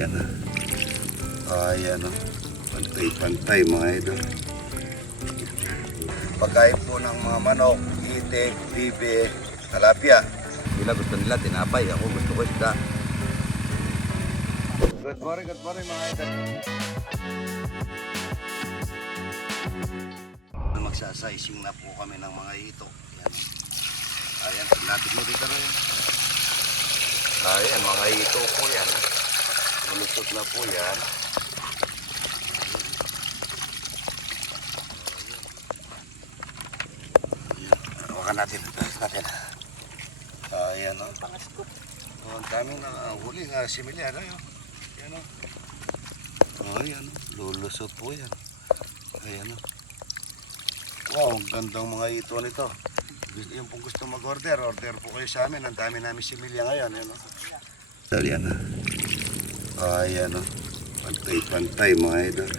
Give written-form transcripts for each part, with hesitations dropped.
Ayan na. Ayan o. Pantay-pantay mga idol. Pagkain po ng mga manok, itik, bibe, talapia. Sila gusto nila tinapay. Ako gusto ko isda. Good morning mga idol. Magsasizing na po kami ng mga ito. Ayan. Ayan, natin mo dito rin. Ayan, mga ito po yan. Malusot na po yan. Hawakan natin. Ayan o. Ang daming huli nga similya. Ayan o. Ayan o. Lulusot po yan. Ayan o. Wow, ang gandang mga ito nito. Yung pong gusto mag-order, order po kayo sa amin. Ang dami namin similya ngayon. Ayan o. Ayan o. Ayan o. Pantay-pantay mga idol.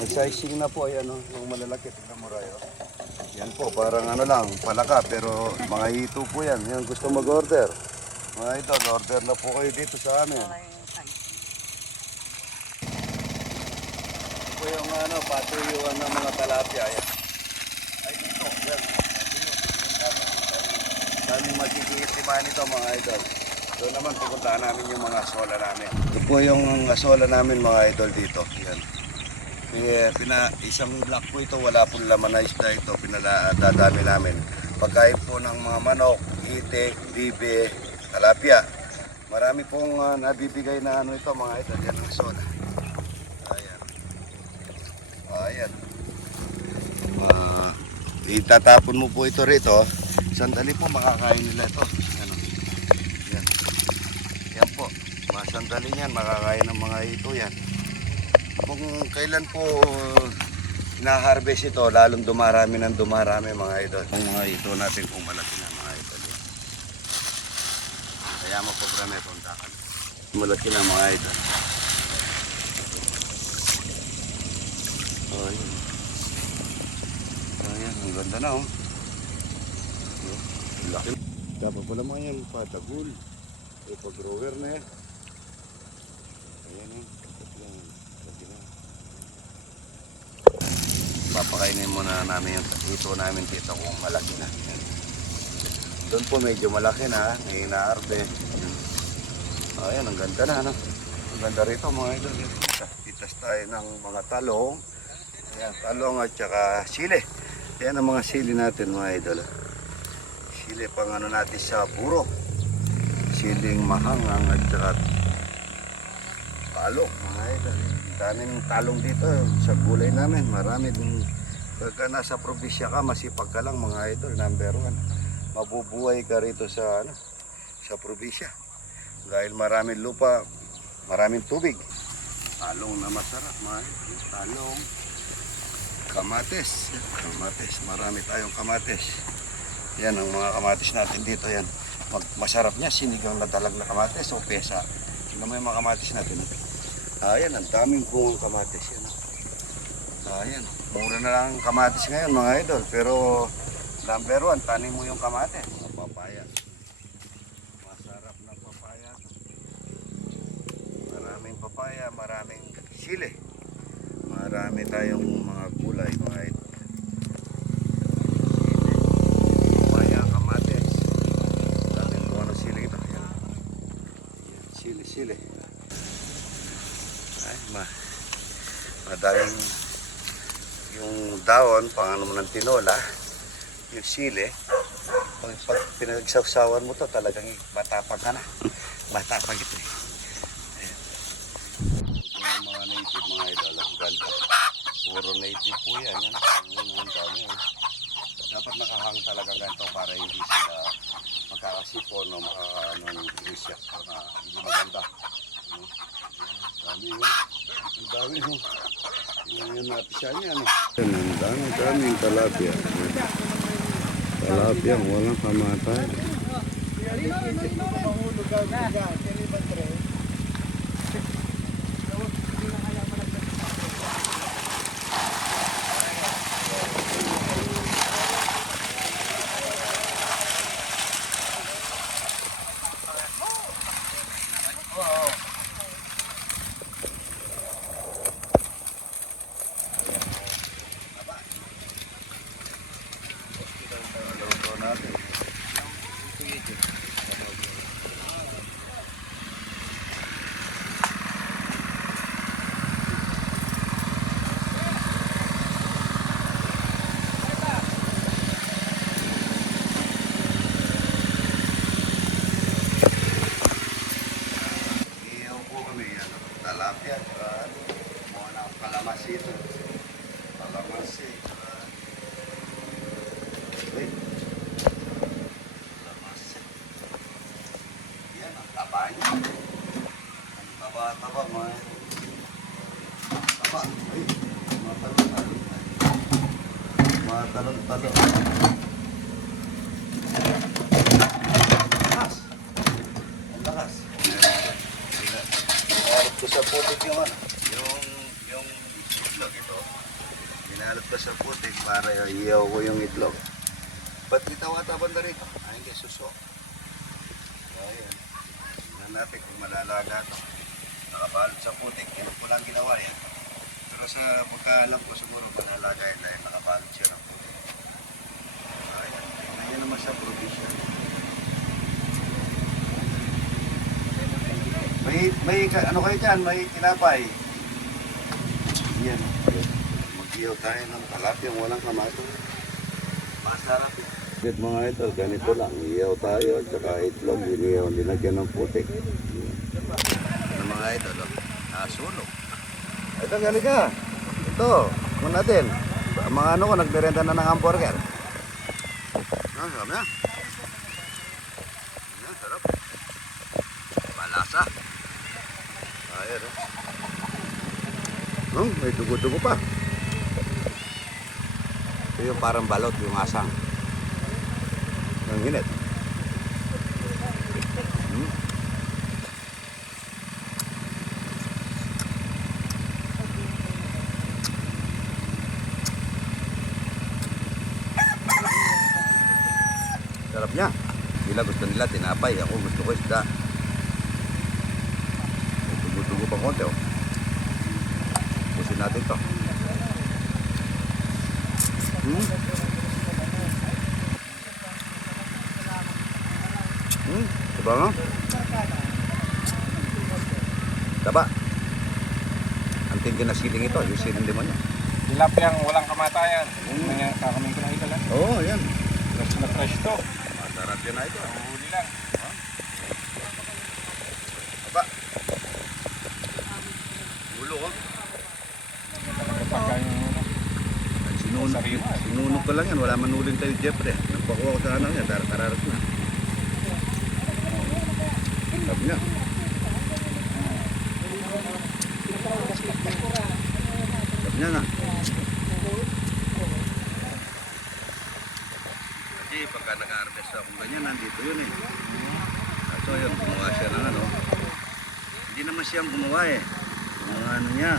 Ang sizing na po, ayan o. Yung malalaki, tignan mo rayo. Yan po, parang ano lang, palaka. Pero mga ito po yan. Yan gusto mag-order. Mga idol, order na po kayo dito sa amin. Ito po yung ano, patuyuan ng mga talapia. Ayan. Ay dito, yan. Daming magkikitiman nito mga idol. Doon naman pupuntahan namin yung mga asola namin. Ito po yung asola namin mga idol dito. Yan. Isang block po ito, wala pong laman na isda ito, dadami namin. Pagkain po ng mga manok, itik, bibe, talapia. Marami pong nabibigay na ano ito mga idol. Yan ang asola. Ayan. Ayan. Itatapon mo po ito rito. Sandali po makakain nila ito. Yan. Yan. Yan po. Sandali yan makakain ng mga ito yan. Kung kailan po ina-harvest ito, lalong dumarami ng dumarami mga idol. Ang mga ito natin kung malaki na mga idol. Kaya mo programa itong dakan. Malaki na mga idol. Oh, yun. Ayan, ang ganda na oh. Laki. Dapat pala mga yan, patagul. Pag-grower na yan. Ayan oh. Papakainin muna namin yung ito namin dito kung malaki na. Doon po medyo malaki na, may inaarbe. Ayan, ang ganda na. Ang ganda rito mga idol. Titas tayo ng mga talong. Ayan, talong at saka sili. Ayan ang mga sili natin mga idol. Sili pang ano natin sa puro. Siling mahangang at saka talong mga idol. Daming talong dito sa gulay namin. Marami din. Pagka nasa probinsya ka, masipag ka lang mga idol. Number 1. Mabubuhay ka rito sa probinsya. Dahil maraming lupa, maraming tubig. Talong na masarap mga idol. Talong. Kamates. Kamates. Marami tayong kamates. Yan ang mga kamates natin dito. Yan. Masarap niya. Sinigang na dalag na kamates o pesa. Tingnan mo yung mga kamates natin. Ayan, ang daming bungang kamatis yan. Ayan, mura na lang kamatis ngayon mga idol. Pero number 1, tanim mo yung kamatis. Mga papaya. Masarap na papaya. Maraming papaya, maraming sili. Marami tayong mga gulay mga idol. Papaya, kamatis. Daming bunga ng sili ito. Sili. Madaling yung daon, pang ano mo ng tinola, yung sili, pag pinagsawsawan mo to talagang matapag ka na. Matapag ito eh. Ayan. Mga native mga idol, ang ganda. Puro native po yan. Ang dami. Dapat nakahang talagang ganito para hindi sila magkakasipon o makaka-insect na hindi maganda. Dami yun. Ang dami yun. Yung napisya niya. Ang daming talapia. Talapia, walang kamatay. tilapia, mga na kalamansi ito. Kalamansi, wait. Kalamansi. Yan, ang taba niya. Ang taba, mga taba. Ay, mga talon-talon. Mga talon-talon. Lakas. Ang lakas. Hinalot ko sa putik yung yung itlog ito. Hinalot ko sa putik para iyaw ko yung itlog. Ba't itawa-ta banda rito? Ay, hindi, suso. Ayan. Tingnan natin kung malalaga ito. Nakabalot sa putik. Yan ko lang ginawa yan. Pero sa pagkaalam ko siguro malalaga yan dahil nakabalot siya ng putik. Ayan. Tingnan nyo naman sa provision. May ano kayo dyan? May tinapay. Yan. Mag-iyaw tayo ng talapyang walang kamato. Masarap eh. Good mga idol, ganito lang. Iyaw tayo at saka itlog. Iniyaw, linagyan ng putik. Ano mga idol, nasunog. Ito, galing ka. Ito, kung natin. Mga ano ko, nagmerenda na ng hamburger. Sarap na. Ayan, sarap. Malasa. Ayan, may dugo-dugo pa. Ito yung parang balot, yung asang. Ang hinit. Sarap niya. Sila gusto nila tinapay. Ako gusto ko isda. May dugo-dugo pa konti, oh. Pusin natin to. Diba nga? Taba. Ang tingin na siling ito, yung siling limon niya. Tilapyang walang kamatayan. Yung kakamay ko na ito lang. Oo, yan. Fresh na fresh to. Masarap yan na ito. Huli lang. Taba. Ulo ko. Pagka yung Sinunok ko lang yan. Wala man uling tayo, Jeffrey. Nagpakuha ko sa ano yan. Kararat na. Sarap niya. Sarap niya nga. Kasi pagka nag-harvest ako ganyan, nandito yun eh. So yun, gumawa siya ng ano. Hindi naman siyang gumawa eh. Mga ano niya.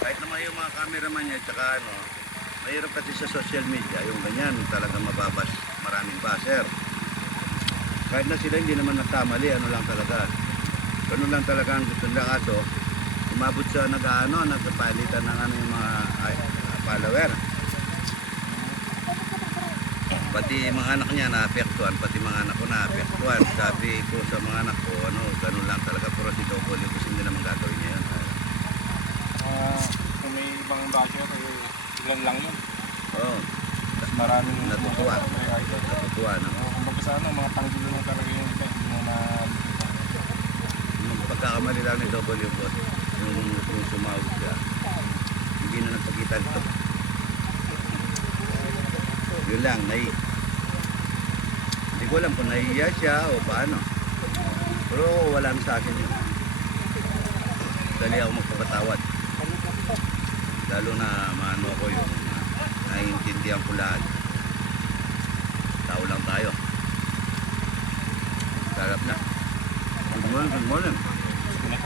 Kahit naman yung mga cameraman niya, tsaka ano, mahirap kasi sa social media, yung ganyan, talagang mababas, maraming baser. Kahit na sila hindi naman nagkamali, ano lang talaga. Ganun lang talaga ang gusto nila kaso. Umabot sa nagpapalitan ng ano yung mga follower. Pati mga anak niya naapektuhan, pati mga anak ko naapektuhan. Sabi ko sa mga anak ko, ano, ganun lang talaga. Pero si Double yung kasi hindi naman gagawin niya yun. kung may ibang basher, ilan lang yun. Oo. Mas maraming Natutuwa. Natutuwa na. Kumbaga sa ano, mga tanggulo ng talaga yun. Hindi mo na... Yung pagkakamali lang ni Double yung boss, yung sumawag siya, hindi na nagpakita nito. Yun lang, hindi ko alam kung nahiya siya o paano. Pero wala na sa akin yun. Dali ako magpapatawad. Lalo na maano ko yung naiintindihan ko lahat. Tao lang tayo. Sarap na. Good morning, good morning.